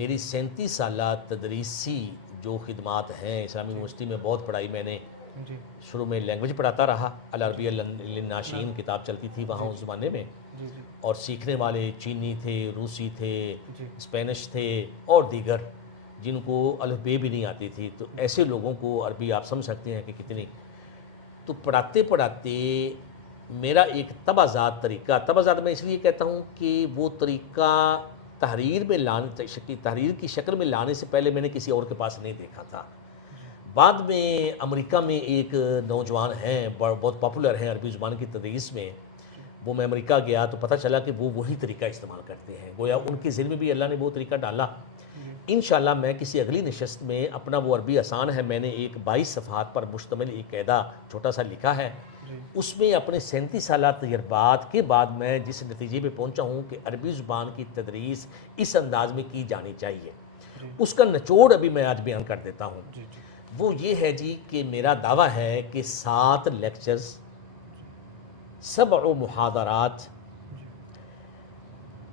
میری 37 سالہ تدریسی جو خدمات ہیں اسلامی یونیورسٹی میں بہت پڑھائی میں نے. جی شروع میں لینگویج پڑھاتا رہا، العربیہ للناشئین کتاب چلتی تھی وہاں اس زمانے میں، جی جی اور سیکھنے والے چینی تھے، روسی تھے، جی اسپینش تھے اور دیگر جن کو الف بے بھی نہیں آتی تھی. تو ایسے لوگوں کو عربی آپ سمجھ سکتے ہیں کہ کتنی. تو پڑھاتے پڑھاتے میرا ایک تبازات طریقہ، تبازات میں اس لیے کہتا ہوں کہ وہ طریقہ تحریر کی شکل میں لانے سے پہلے میں نے کسی اور کے پاس نہیں دیکھا تھا. بعد میں امریکہ میں ایک نوجوان ہیں بہت پاپولر ہیں عربی زبان کی تدریس میں، وہ میں امریکہ گیا تو پتہ چلا کہ وہ وہی طریقہ استعمال کرتے ہیں، گویا ان کے ذہن میں بھی اللہ نے وہ طریقہ ڈالا. انشاءاللہ میں کسی اگلی نشست میں اپنا وہ عربی آسان ہے، میں نے ایک 22 صفحات پر مشتمل ایک قاعدہ چھوٹا سا لکھا ہے. اس میں اپنے 37 سالہ تجربات کے بعد میں جس نتیجے پہ پہنچا ہوں کہ عربی زبان کی تدریس اس انداز میں کی جانی چاہیے، اس کا نچوڑ ابھی میں آج بیان کر دیتا ہوں. وہ یہ ہے جی کہ میرا دعویٰ ہے کہ 7 لیکچرز، 7 محاضرات،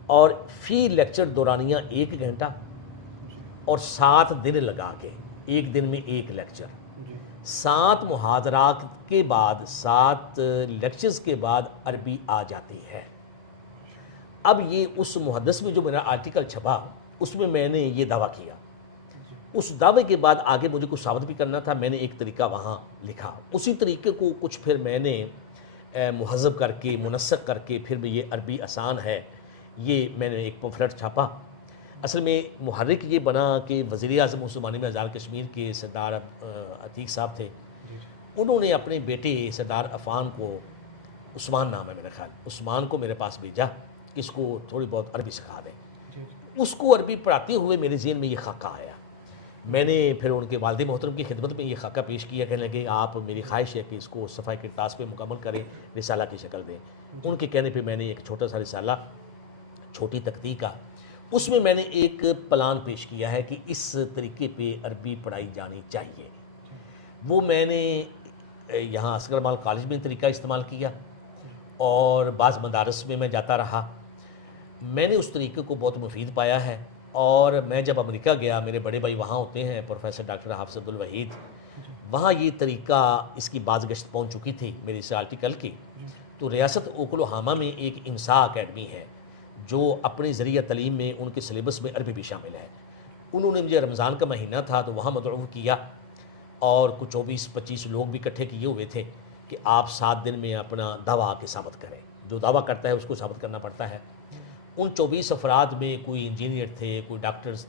اور فی لیکچر دورانیہ 1 گھنٹہ، اور 7 دن لگا کے ایک دن میں 1 لیکچر، 7 محاضرات کے بعد 7 لیکچرز کے بعد عربی آ جاتی ہے. اب یہ اس محدث میں جو میرا آرٹیکل چھپا اس میں میں نے یہ دعویٰ کیا. اس دعوے کے بعد آگے مجھے کچھ ثابت بھی کرنا تھا، میں نے ایک طریقہ وہاں لکھا. اسی طریقے کو کچھ پھر میں نے مہذب کر کے منسق کر کے پھر بھی یہ عربی آسان ہے، یہ میں نے ایک پمفلٹ چھاپا. اصل میں محرک یہ بنا کہ وزیر اعظم اس زمانے میں آزاد کشمیر کے سردار عتیق صاحب تھے، انہوں نے اپنے بیٹے سردار عفان کو، عثمان نام ہے میرا خیال، عثمان کو میرے پاس بھیجا کہ اس کو تھوڑی بہت عربی سکھا دیں. اس کو عربی پڑھاتے ہوئے میرے ذہن میں یہ خاکہ آیا. میں نے پھر ان کے والد محترم کی خدمت میں یہ خاکہ پیش کیا، کہنے لگے آپ میری خواہش ہے کہ اس کو صفحہ کرتاس پہ مکمل کریں، رسالہ کی شکل دیں. ان کے کہنے پہ میں نے ایک چھوٹا سا رسالہ، چھوٹی تختی کا، اس میں میں نے ایک پلان پیش کیا ہے کہ اس طریقے پہ عربی پڑھائی جانی چاہیے. وہ میں نے یہاں اصغر مال کالج میں طریقہ استعمال کیا اور بعض مدارس میں میں جاتا رہا. میں نے اس طریقے کو بہت مفید پایا ہے، اور میں جب امریکہ گیا، میرے بڑے بھائی وہاں ہوتے ہیں پروفیسر ڈاکٹر حافظ عبدالوحید، وہاں یہ طریقہ اس کی بازگشت پہنچ چکی تھی میری اس آرٹیکل کی. تو ریاست اوکلاہوما میں ایک امسا اکیڈمی ہے جو اپنے ذریعہ تعلیم میں ان کے سلیبس میں عربی بھی شامل ہے. انہوں نے مجھے رمضان کا مہینہ تھا تو وہاں مدعو کیا، اور کچھ 24-25 لوگ بھی اکٹھے کیے ہوئے تھے کہ آپ 7 دن میں اپنا دعویٰ کے ثابت کریں. جو دعویٰ کرتا ہے اس کو ثابت کرنا پڑتا ہے. ان 24 افراد میں کوئی انجینئر تھے، کوئی ڈاکٹرز تھے،